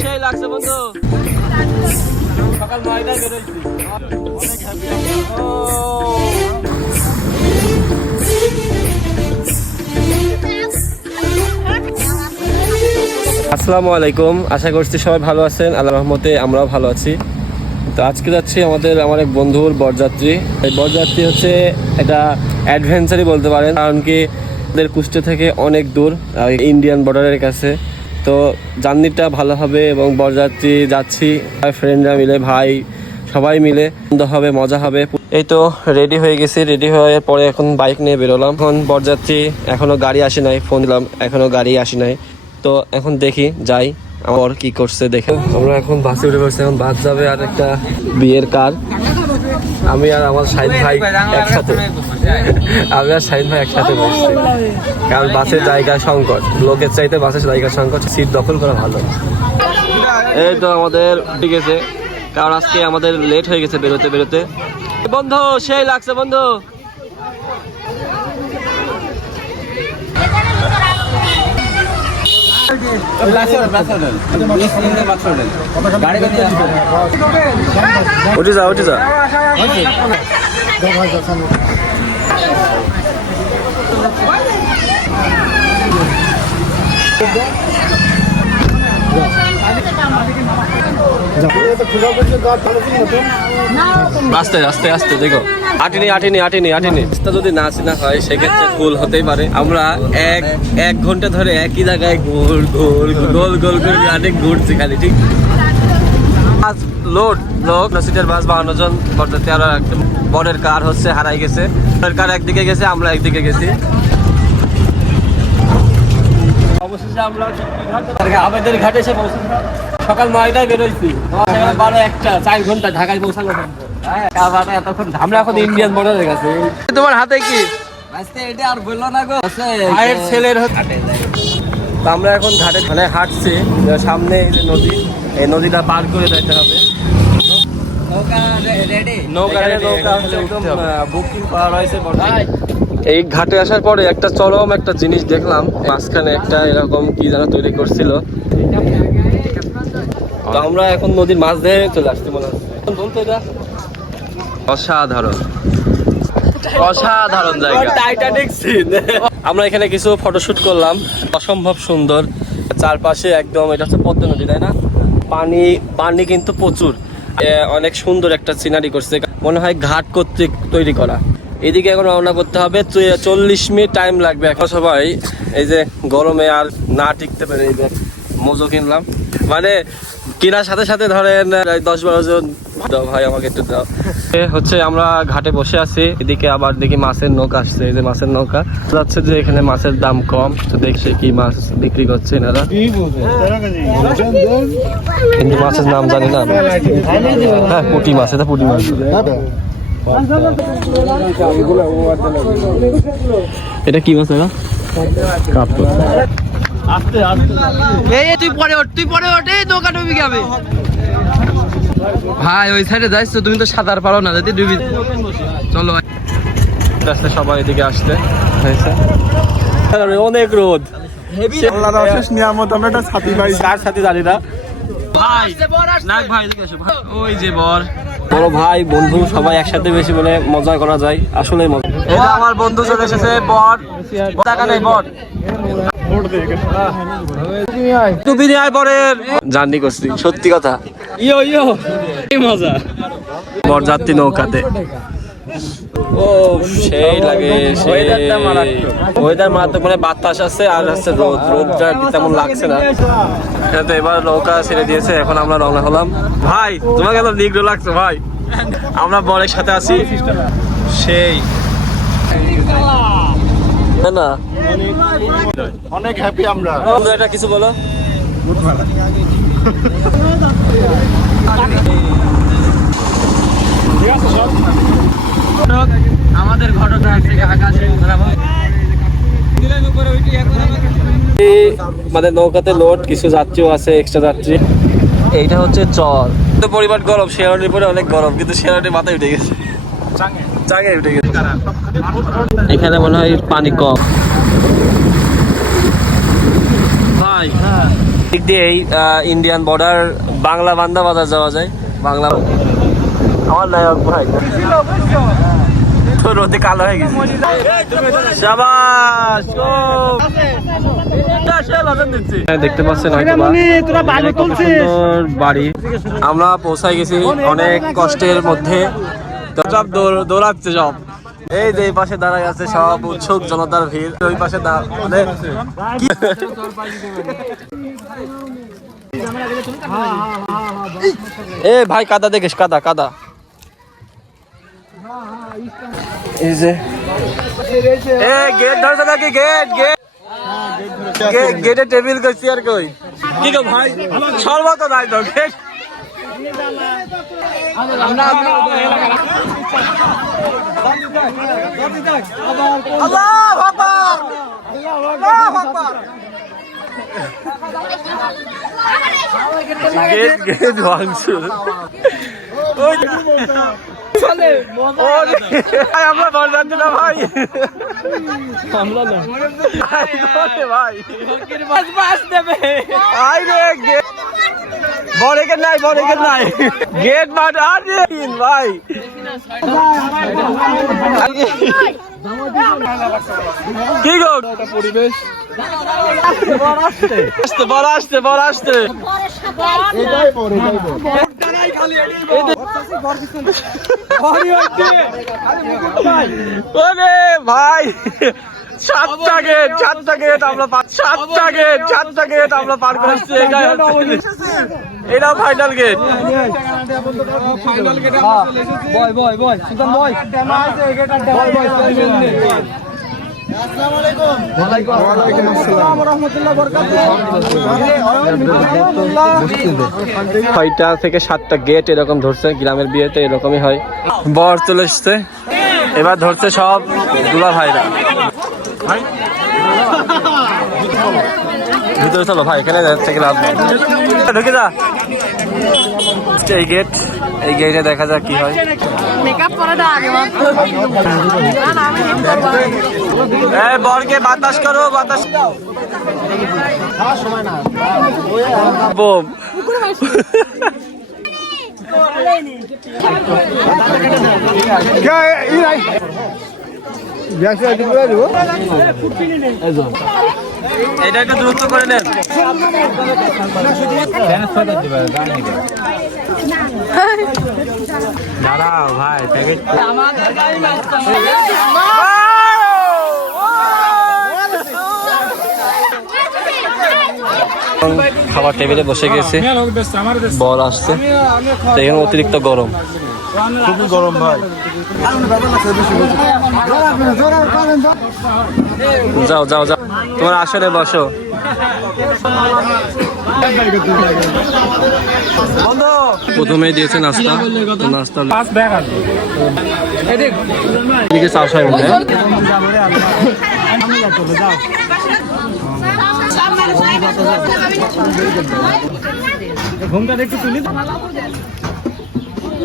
সেই লাগছে সকাল নয়টায় আসসালামু আলাইকুম। আশা করছি সবাই ভালো আছেন। আল্লাহ রহমতে আমরাও ভালো আছি। তো আজকে যাচ্ছি আমাদের, আমার এক বন্ধুর বরযাত্রী। এই বরযাত্রী হচ্ছে একটা অ্যাডভেঞ্চারই বলতে পারেন। কারণ কি, আমাদের কুষ্টে থেকে অনেক দূর ইন্ডিয়ান বর্ডারের কাছে। তো জার্নিটা ভালো হবে এবং বরযাত্রী যাচ্ছি। ফ্রেন্ডরা মিলে, ভাই, সবাই মিলে। আনন্দ হবে, মজা হবে। এই তো রেডি হয়ে গেছি রেডি হয়ে পরে এখন বাইক নিয়ে বেরোলাম। এখন বরযাত্রী এখনও গাড়ি আসে নাই ফোন দিলাম, এখনও গাড়ি আসে নাই। তো এখন দেখি, যাই, আমার কি করছে দেখে। আমরা এখন বাসে উঠে পড়ছি, এখন বাস যাবে আর একটা বিয়ের কার আমি আর আমার শাহিদ ভাই একসাথে। আমি আর শাহিদ ভাই একসাথে বসছি। কারণ বাসের জায়গা সংকট। লোকের চাইতে বাসের জায়গা সংকট, সিট দখল করা ভালো। এই তো আমাদের ঠিক আছে। কারণ আজকে আমাদের লেট হয়ে গেছে বেরোতে বেরোতে। বন্ধু, সেই লাগছে, বন্ধু। উঠে যা উঠে যা আস্তে আস্তে আস্তে, দেখো। আটিনি আটিনি আটিনি আটিনি। রাস্তা যদি না চিনা হয়, সেক্ষেত্রে ভুল হতেই পারে। আমরা এক এক ঘণ্টা ধরে একই জায়গায় গোল গোল গোল গোল করে অনেক ঘুরছি খালি, ঠিক? বাস লোড, লোক সিটের বাস বাহান্ন জন, বর্তমানে তেরো বরের কার হচ্ছে, হারাই গেছে। কার একদিকে গেছে, আমরা একদিকে গেছি। অবশেষে আমরা আমাদের ঘাটে এসে সকাল নয়টায় বেরোইছি। বারো একটা চার ঘণ্টা ঢাকায় পৌঁছানো আবার এতক্ষণ আমরা এখন ইন্ডিয়ান বর্ডারের কাছে। তোমার হাতে কি? এটা আর বলল না গো। ভাইয়ের ছেলের হচ্ছে আমরা এখন ঘাটে মানে হাঁটছি। সামনে এই যে নদী এই নদীটা পার করে যেতে হবে। নৌকা রেডি নৌকা নৌকা বুকিং করা রয়েছে এই ঘাটে আসার পরে একটা চরম একটা জিনিস দেখলাম। মাঝখানে একটা এরকম কি যেন তৈরি করছিল। তো আমরা এখন নদীর মাছ ধরে চলে আসছি মনে এটা অসাধারণ। অসাধারণ জায়গা। টাইটানিক সিন আমরা এখানে কিছু ফটোশুট করলাম। অসম্ভব সুন্দর। চারপাশে একদম এটা হচ্ছে পদ্ম নদী তাই না? পানি পানি কিন্তু প্রচুর। অনেক সুন্দর একটা সিনারি করছে। মনে হয় ঘাট কর্তৃক তৈরি করা। এদিকে এখন রওনা করতে হবে। চল্লিশ মিনিট টাইম লাগবে এখন। সবাই এই যে গরমে আর না টিকতে পারে এই যে মোজো কিনলাম। মানে কেনার সাথে সাথে ধরেন দশ বারো জন দাও ভাই আমাকে একটু দাও। হচ্ছে আমরা ঘাটে বসে আছি। এদিকে আবার দেখি মাছের নৌকা আসছে। এই যে মাছের নৌকা। যাচ্ছে যে এখানে মাছের দাম কম। তো দেখছে কি মাছ বিক্রি করছে এনারা। কিন্তু মাছের নাম জানি না হ্যাঁ পুঁটি মাছ এটা পুঁটি মাছ। এটা কি মাছ কাপড় এই তুই পরে ওঠ তুই পরে ওঠ এই নৌকা ডুবি যাবে ভাই ওই সাইডে যাইছ তুমি তো সাঁতার পারো না যদি ডুবি চলো ভাই। আসতে সবাই এদিকে আসতে। হয়েছে। অনেক রোদ। আল্লাহর অশেষ নিয়ামত আমরা একটা সাথে জানি না। ভাই নাক ভাই এদিকে আসো ভাই। ওই যে বর। বড় ভাই বন্ধু সবাই একসাথে বেশি বলে মজা করা যায়। আসলে মজা। এটা আমার বন্ধু চলে এসেছে বট। টাকা নেই বট। নিয়ে আয় জার্নি করছি সত্যি কথা। ইয়ো ইয়ো। মজা বরযাত্রী নৌকাতে। ও সেই লাগে ওয়েদার মারাত্মক। মানে বাতাস আছে আর হচ্ছে রোদ রোদটা তেমন লাগছে না। এখানে তো এবার নৌকা ছেড়ে দিয়েছে এখন আমরা রওনা হলাম। ভাই তোমাকে তো নিগ্রো লাগছে ভাই। আমরা বরের সাথে আছি। সেই। না না? অনেক হ্যাপি আমরা। এটা কিছু বলো। আমাদের ঘটনা আছে আকাশে মানে নৌকাতে লোড কিছু যাত্রীও আছে এক্সট্রা যাত্রী। এইটা হচ্ছে চর। তো পরিমাণ গরম শেয়ারটির পরে অনেক গরম কিন্তু শেয়ারটির মাথায় উঠে গেছে। চাঙে উঠে গেছে। এখানে মনে হয় পানি কম। ভাই দিক দিয়ে এই ইন্ডিয়ান বর্ডার বাংলা বান্দা বাজার যাওয়া যায়। বাংলা আমার নায়ক ভাই। তো রোদে কালো হয়ে গেছে। হ্যাঁ, দেখতে পাচ্ছেন বাড়ি। আমরা পৌঁছায় গেছি অনেক কষ্টের মধ্যে। সব দৌড়াচ্ছে সব। এই যে এই পাশে দাঁড়ায় আছে সব উৎসুক জনতার ভিড়। ওই পাশে দা- মানে এ ভাই কাদা দেখিস কাদা কাদা। এই যে এ গেট ধরছে নাকি? গেট গেট গেটে টেবিল করছি আর কই? কি গো ভাই? সর্বত নাই তো গেট আল্লাহু আকবার! আল্লাহু আকবার! গেট গেট ভাঙচুর ভাই, আমরা বল জানছি না ভাই। ভাই, আই রে গেট বড় গেট নাই বড় গেট নাই। গেট মাঠ আর দিন ভাই। কি গো? পরিবেশ আসতে বড় আসতে। বড় আসতে। ওরে ভাই সাতটা গেট সাতটা গেট আমরা পার সাতটা গেট সাতটা গেট আমরা পার করে এসেছি এটাই হচ্ছে এটা ফাইনাল গেট ছয়টা থেকে সাতটা গেট এরকম ধরছে গ্রামের বিয়েতে এরকমই হয়। বর চলে এসছে। এবার ধরছে সব দুলা ভাইরা ভিতরে চলো ভাই এখানে থেকে লাভ ঢুকে যা। এই গেট এই গেটে দেখা যাক কি হয়। মেকআপ করে দাও আগে না না এই বরকে বাতাস করো বাতাস। বোম। এটা একটু দ্রুত করে নেন। দাঁড়াও ভাই প্যাকেট খাবার টেবিলে বসে গেছে। বল আসছে। এখানে অতিরিক্ত গরম। খুবই গরম ভাই। যাও যাও যাও। তোমার আসলে বসো। প্রথমে দিয়েছে নাস্তা। নাস্তা এদিকে চাষ হয়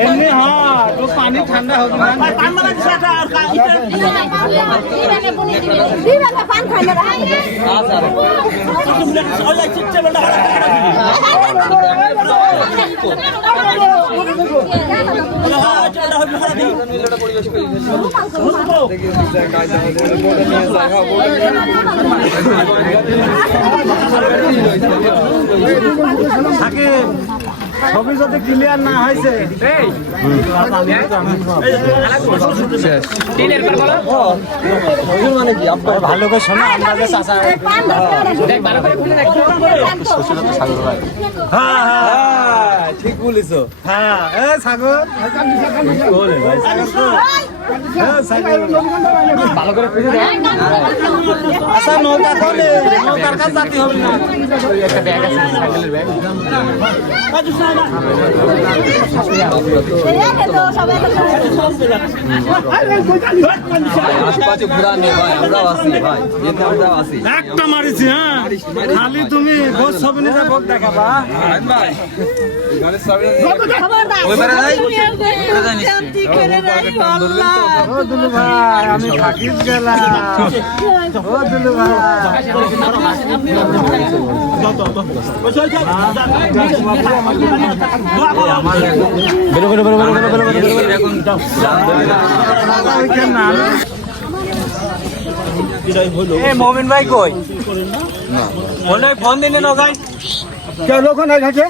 এমনি হ্যাঁ তো পানি ঠান্ডা হবে থাকে ছবি যদি ক্লিয়ার না হয়েছে। ভালো করে শোনা আপনাদের চাষা হ্যাঁ হ্যাঁ। ঠিক বলেছ। হ্যাঁ এ সাগর। ভালো করে আচ্ছা নৌকা খোলে নৌকার কাজ জাতি হবে না একটা ব্যাগ আছে সাইকেলের একটা মারিছি হ্যাঁ খালি তুমি ভোজ সব নিজে ভোগ দেখাবা খবরদার ও দুলু ভাই আমি গেলাম ও দুলু ভাই বেরো মমিন ভাই কই ফোনে ফোন দিলে না ভাই কেউ লোক নাই থাকে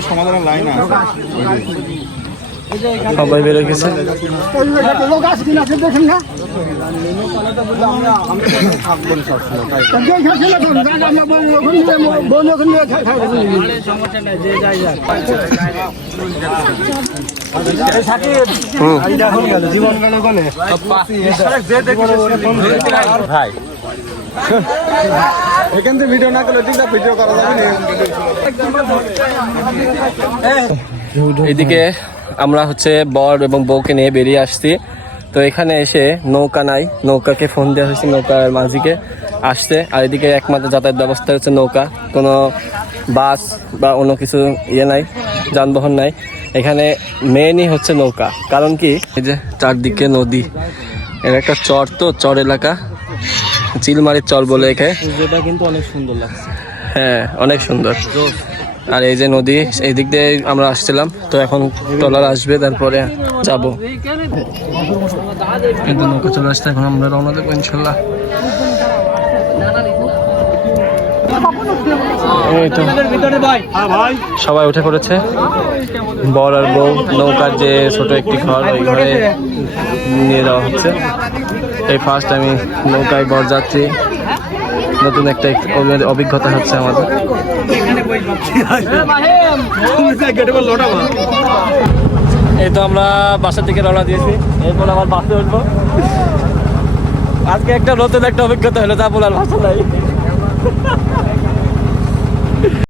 সবাই বেরো গেছে লোক আছে কিনা সে জীবন গেল গলে ভাই এখান থেকে ভিডিও না করলে ঠিক ভিডিও করা যাবে এদিকে আমরা হচ্ছে বর এবং বউকে নিয়ে বেরিয়ে আসছি। তো এখানে এসে নৌকা নাই নৌকাকে ফোন দেওয়া হয়েছে নৌকার মাঝিকে। আসছে আর এদিকে একমাত্র যাতায়াত ব্যবস্থা হচ্ছে নৌকা। কোনো বাস বা অন্য কিছু ইয়ে নাই যানবাহন নাই। এখানে মেনই হচ্ছে নৌকা। কারণ কি? এই যে চারদিকে নদী। এর একটা চর তো চর এলাকা। চিলমারির চর বলে একে। যেটা কিন্তু অনেক সুন্দর লাগছে। হ্যাঁ অনেক সুন্দর। আর এই যে নদী, এই দিক দিয়ে আমরা আসছিলাম। তো এখন ট্রলার আসবে, তারপরে যাব। কিন্তু নৌকা চলে আসছে, এখন আমরা রওনা দেবো ইনশাল্লাহ। সবাই উঠে পড়েছে। বর আর বউ নৌকার যে ছোট একটি ঘর, ওই ঘরে নিয়ে যাওয়া হচ্ছে। এই ফার্স্ট আমি নৌকায় বর যাচ্ছি নতুন একটা অভিজ্ঞতা হচ্ছে আমাদের। এই তো আমরা বাসার দিকে রওনা দিয়েছি। এরপর আবার বাসে উঠবো। আজকে একটা নতুন একটা অভিজ্ঞতা হলো তা বলার ভাষা নাই।